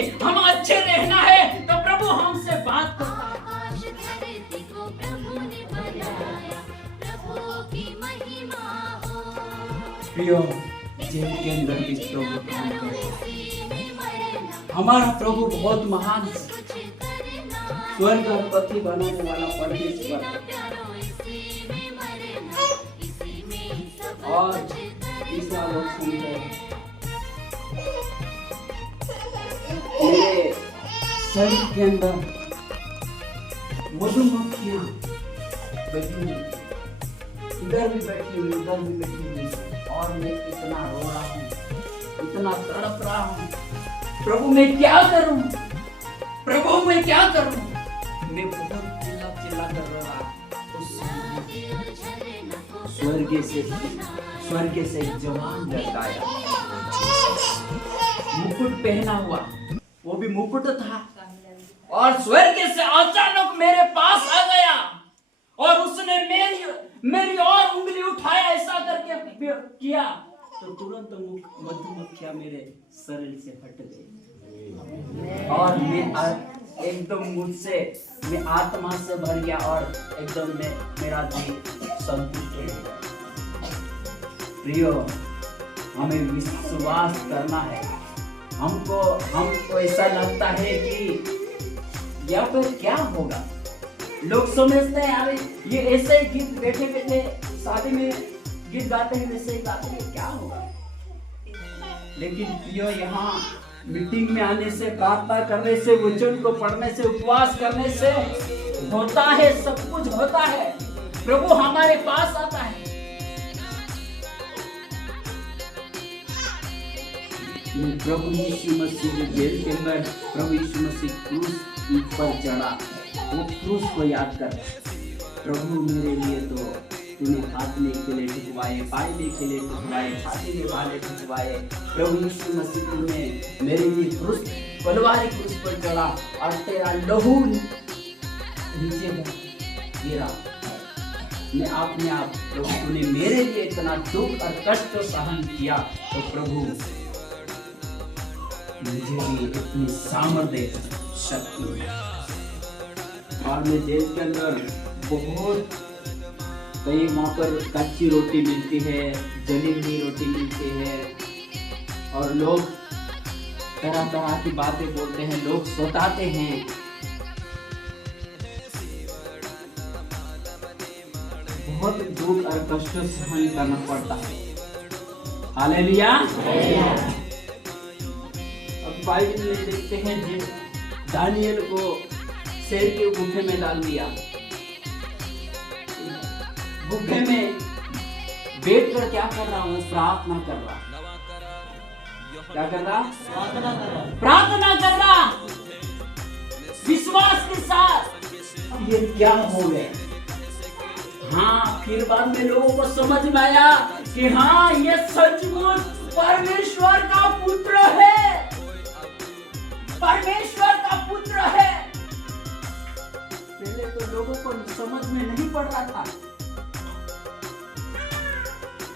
कि हम अच्छे रहना है तो प्रभु हमसे बात करता है। आकाश धरती को प्रभु ने बनाया, प्रभु की महिमा हो। प्रियो, जेल के अंदर भी प्रभु काम कर रहा है। इसी में मरना, हमारा प्रभु बहुत महान है। कुछ करना, स्वर्ग का पति बनाने वाला परमेश्वर। प्यारो इसी में मरना, इसी में सब और कुछ करना। तीसरा लोग सुन रहे हैं, मेरे शरीर के अंदर मधुमक्खियां बैठी हुई, इधर भी बैठी हुई, उधर भी बैठी हुई, और मैं इतना रो रहा हूँ, इतना तड़प रहा हूँ। प्रभु मैं क्या करूं? प्रभु मैं क्या करूं? मैं बहुत चिल्ला चिल्ला कर रहा हूं। उस स्वर्ग से एक जवान लड़का आया, मुकुट पहना हुआ, वो भी मुकुट था, और स्वर्ग से अचानक मेरे पास आ गया और उसने मेरी और उंगली उठाया, ऐसा करके किया तो तुरंत मधुमक्खियां मेरे शरीर से हट गई और मैं एकदम मुझसे मैं आत्मा से भर गया और एकदम मेरा दिल संतुष्ट हो गया। प्रियो, हमें विश्वास करना है। हमको ऐसा लगता है कि या फिर क्या होगा, लोग समझते हैं अरे ये ऐसे ही गीत बैठे बैठे शादी में गीत गाते हैं, वैसे ही गाते हैं, क्या होगा। लेकिन प्रियो, यहाँ मीटिंग में आने से, प्रार्थना करने से, वचन को पढ़ने से, उपवास करने से होता है, सब कुछ होता है। प्रभु हमारे पास आता है। प्रभु यीशु मसीह के जेल के अंदर प्रभु यीशु मसीह क्रूस पर चढ़ा, वो क्रूस को याद कर, प्रभु मेरे लिए तो तूने हाथ में खिले ठुकवाए, पाए में खिले ठुकवाए, छाती में भाले ठुकवाए। प्रभु यीशु मसीह तूने मेरे लिए क्रूस पर चढ़ा और तेरा लहू नीचे गिरा। मैं अपने आप, प्रभु तूने मेरे लिए इतना दुख और कष्ट सहन किया, तो प्रभु मुझे भी इतनी सामर्थ्य, शक्ति। और मैं जेल के अंदर बहुत कई वहाँ पर कच्ची रोटी मिलती है, जली हुई रोटी मिलती है, और लोग तरह तरह की बातें बोलते हैं, लोग सताते हैं। बहुत दुख और कष्ट सहन करना पड़ता है। हालेलुया। अब बाइबल में देखते हैं जिन दानियल को शेर के गुफे में डाल दिया, गुफे में बैठ कर क्या कर रहा हूँ? प्रार्थना कर रहा। क्या कर रहा? प्रार्थना कर रहा विश्वास के साथ। ये क्या हो गया? हाँ, फिर बाद में लोगों को समझ में आया कि हाँ, ये सचमुच परमेश्वर का पुत्र है, परमेश्वर का पुत्र है। पहले तो लोगों को समझ में नहीं पड़ रहा था।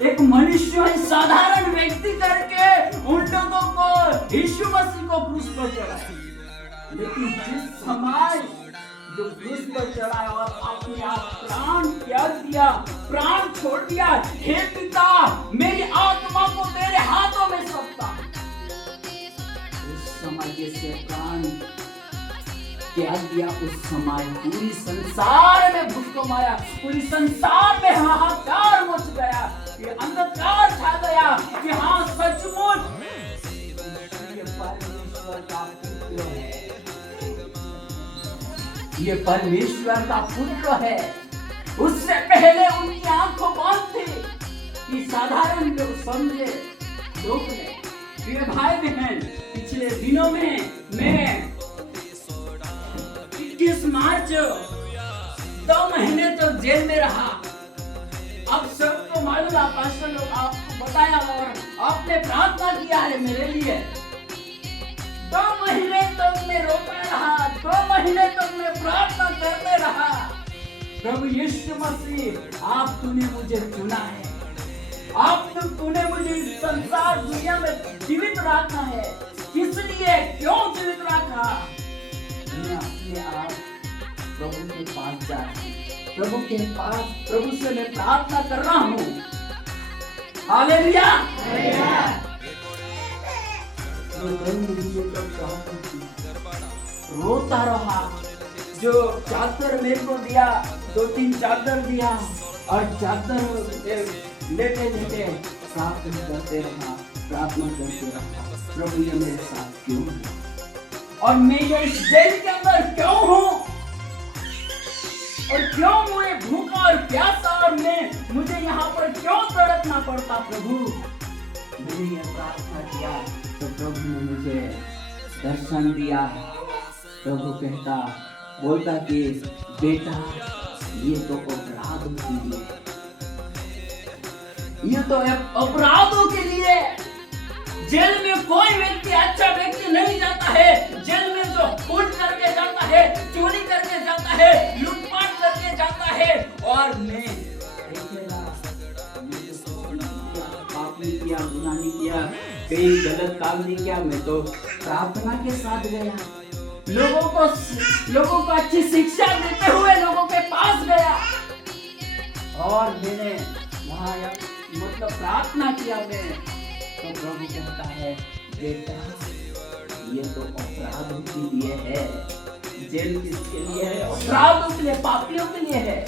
एक मनुष्य, साधारण व्यक्ति करके उन लोगों को यीशु मसीह को क्रूस पर चढ़ाया। लेकिन जिस समय जो क्रूस पर चढ़ा और अपने आप प्राण त्याग दिया, प्राण छोड़ दिया, हे पिता मेरी आत्मा को तेरे हाथों में सौंपता हूं, उस समय जैसे प्राण त्याग दिया, उस समय पूरी संसार में भूकंप आया, पूरी संसार में हाहाकार मच गया, ये अंधकार छा गया कि हाँ, सचमुच ये परमेश्वर का पुत्र है, ये परमेश्वर का पुत्र है। उससे पहले उनकी आंखों बंद थी कि साधारण लोग समझे, लोग ने। प्रिय भाई बहन, पिछले दिनों में मैं 21 मार्च 2 महीने तो जेल में रहा। अब सबको मालूम, पास्टर लोग आपको बताया और आपने प्रार्थना किया है मेरे लिए। 2 महीने तक मैं रोता रहा, 2 महीने तक मैं प्रार्थना करते रहा। प्रभु यीशु मसीह, आप तूने मुझे चुना है, तूने मुझे इस संसार दुनिया में जीवित रखना है। किस लिए, क्यों जीवित था, मैं अपने आप प्रभु के पास जा रहा हूँ, प्रभु के पास, प्रभु से मैं प्रार्थना कर रहा हूँ। हालेलुया। रोता रहा, जो चादर मेरे को दिया, 2-3 चादर दिया, और चादर लेते लेते प्रार्थना करते रहा, प्रभु ये मेरे साथ क्यों है, और मैं ये इस जेल के अंदर क्यों हूँ, और क्यों मुझे भूखा और प्यासा, और मुझे यहाँ पर क्यों तड़पना पड़ता। प्रभु मैंने ये प्रार्थना किया तो प्रभु ने मुझे दर्शन दिया। प्रभु बोलता कि बेटा ये तो अपराधों के लिए, ये तो अपराधों के लिए। जेल में कोई व्यक्ति, अच्छा व्यक्ति नहीं जाता है। जेल में जो लूट करके जाता है, चोरी करके जाता है, लूटपाट करके जाता है, और मैं पाप नहीं किया, गुनाह नहीं किया, कई गलत काम नहीं किया, मैं तो प्रार्थना के साथ गया, लोगों को अच्छी शिक्षा देते हुए लोगों के पास गया, और मैंने वहाँ मतलब प्रार्थना किया मैं, तो प्रभु कहता है बेटा ये तो अपराधों के लिए है, जेल किसके लिए है, अपराधों के लिए, पापियों के लिए है।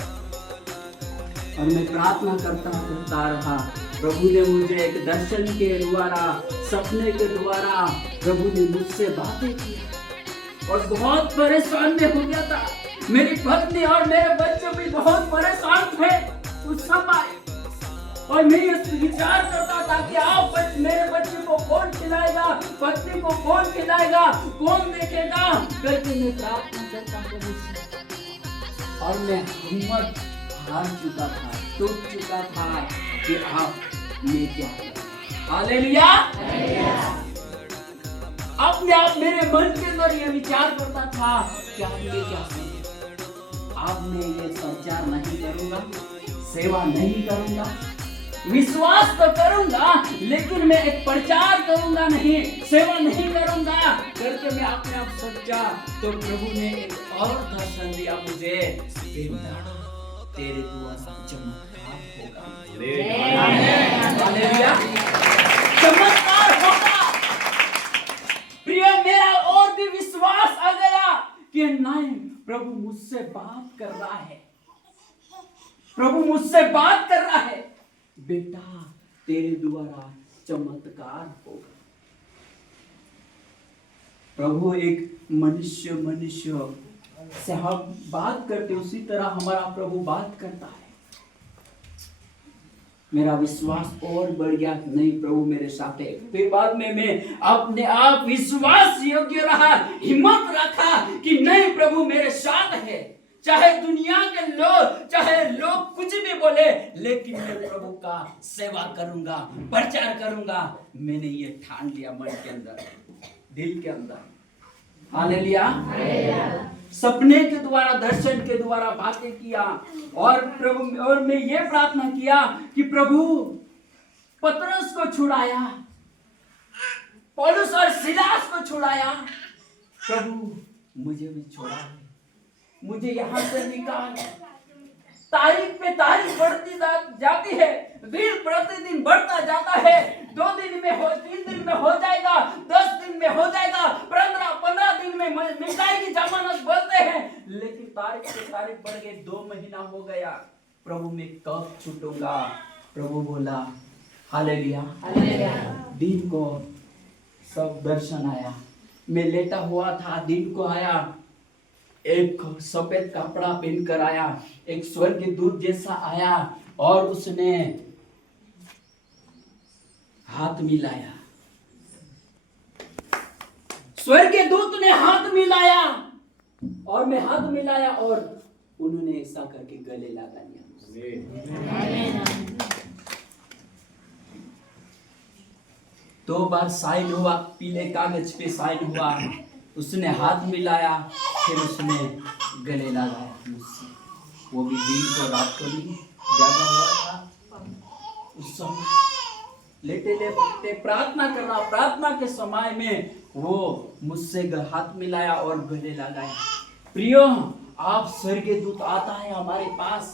और मैं प्रार्थना करता रहा। प्रभु ने मुझे एक दर्शन के द्वारा, सपने के द्वारा प्रभु ने मुझसे बातें की, और बहुत परेशान में हो गया था। मेरी पत्नी और मेरे बच्चे भी बहुत परेशान थे उस समय, और मैं ये विचार करता था कि आप मेरे बच्चे को कौन खिलाएगा, पत्नी को कौन खिलाएगा, कौन देखेगा करके मैं प्रार्थना करता था, और मैं हिम्मत हार चुका था, टूट चुका था कि आप मैं क्या करूं। हालेलुया। अपने आप मेरे मन के अंदर ये विचार करता था कि आप ये क्या करूं, आप मैं ये संचार नहीं करूंगा, सेवा नहीं करूंगा, विश्वास तो करूंगा लेकिन मैं एक प्रचार करूंगा नहीं, सेवा नहीं करूंगा करके मैं अपने आप सोचा। तो प्रभु ने एक और दर्शन दिया मुझे, तेरे द्वारा चमत्कार होगा। हालेलुया। चमत्कार होगा। प्रिय, मेरा और भी विश्वास आ गया कि नहीं, प्रभु मुझसे बात कर रहा है, प्रभु मुझसे बात कर रहा है, बेटा तेरे द्वारा चमत्कार होगा। प्रभु एक मनुष्य से हम बात करते उसी तरह हमारा प्रभु बात करता है। मेरा विश्वास और बढ़ गया, नहीं प्रभु मेरे साथ है। फिर बाद में मैं अपने आप विश्वास योग्य रहा, हिम्मत रखा कि नहीं प्रभु मेरे साथ है, चाहे दुनिया के लोग, चाहे लोग कुछ भी बोले, लेकिन मैं प्रभु का सेवा करूंगा, प्रचार करूंगा। मैंने ये ठान लिया मन के अंदर, दिल के अंदर। हालेलुया। सपने के द्वारा, दर्शन के द्वारा बातें किया, और मैं ये प्रार्थना किया कि प्रभु पतरस को छुड़ाया, पौलुस और सिलास को छुड़ाया, प्रभु मुझे भी छुड़ा, मुझे यहाँ से निकाल। तारीख पे तारीख बढ़ती जाती है, भीड़ प्रतिदिन बढ़ता जाता है। 2 दिन में हो, 3 दिन में हो जाएगा, 10 दिन में हो जाएगा, 15 दिन में मिल जाएगी जमानत बोलते हैं, लेकिन तारीख पे तारीख बढ़ गई, 2 महीना हो गया। प्रभु मैं कब छूटूंगा? प्रभु बोला हालेलुया। दिन को सब दर्शन आया, मैं लेटा हुआ था, दिन को आया, एक सफेद कपड़ा पहनकर आया, एक स्वर्ग के दूत जैसा आया, और उसने हाथ मिलाया, स्वर्ग के दूत ने हाथ मिलाया, और मैं हाथ मिलाया, और उन्होंने ऐसा करके गले लगा लिया। 2 बार साइन हुआ, पीले कागज पे साइन हुआ, उसने हाथ मिलाया, फिर उसने गले लगाया मुझसे। वो भी दिन को रात को भी जागा हुआ था उस समय। लेटे लेटे प्रार्थना कर रहा, प्रार्थना के समय में वो मुझसे हाथ मिलाया और गले लगाया। प्रियो, आप स्वर्गीय दूत आता है हमारे पास।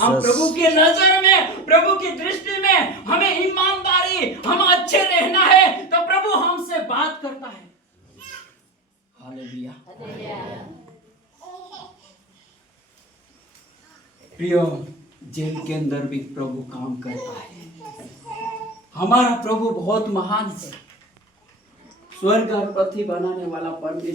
हम प्रभु की नजर में, प्रभु की दृष्टि में हमें ईमानदारी, हम अच्छे रहना है तो प्रभु हमसे बात करता है। हालेलुया। प्रियो, जेल के अंदर भी प्रभु काम करता है। हमारा प्रभु बहुत महान है। स्वर्ग और पृथ्वी बनाने वाला परमेश्वर